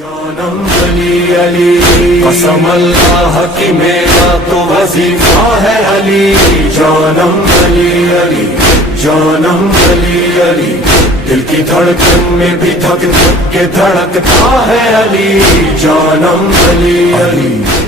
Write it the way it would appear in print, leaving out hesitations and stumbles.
जानम अली अली, कसम अल्लाह की मेरा तो वजीफा है अली। जानम अली अली, जानम अली अली, दिल की धड़कन में भी धक धक के धड़कता है अली। जानम अली अली।